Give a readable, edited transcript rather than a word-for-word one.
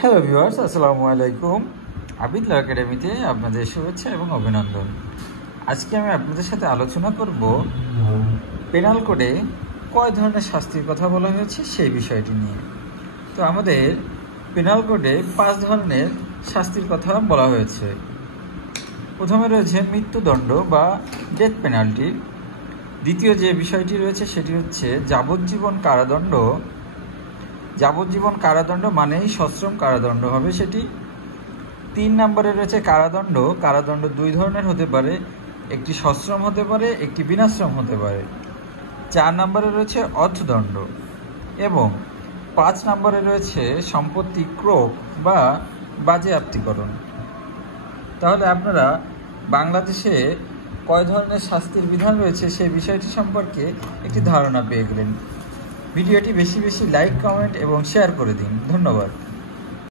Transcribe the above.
Hello viewers, আসসালামু আলাইকুম। আবিদ ল একাডেমিতে আপনাদের শুভেচ্ছা এবং অভিনন্দন। আজকে আমি আপনাদের সাথে আলোচনা করব পেনাল কোডে কয় ধরনের শাস্তির কথা বলা হয়েছে সেই বিষয়টি নিয়ে। তো আমাদের পেনাল কোডে 5 ধরনের শাস্তির কথা বলা হয়েছে। প্রথমে রয়েছে মৃত্যুদণ্ড বা ডেথ পেনাল্টি। দ্বিতীয় যে বিষয়টি রয়েছে সেটি হচ্ছে যাবজ্জীবন কারাদণ্ড। যাবজ্জীবন কারাদণ্ড মানেই সশ্রম কারাদণ্ড হবে সেটি। 3 নম্বরে রয়েছে কারাদণ্ড। কারাদণ্ড 2 ধরনের হতে পারে, একটি সশ্রম হতে পারে, একটি বিনাশ্রম হতে পারে। 4 নম্বরে রয়েছে অর্থদণ্ড এবং 5 নম্বরে রয়েছে সম্পত্তি ক্রোপ বা বাজেয়াপ্তিকরণ। তাহলে আপনারা বাংলাদেশে কয় ধরনের শাস্তির বিধান রয়েছে সেই বিষয়টি সম্পর্কে একটি ধারণা পেয়ে গেলেন। ভিডিওটি বেশি বেশি লাইক, কমেন্ট এবং শেয়ার করে দিন। ধন্যবাদ।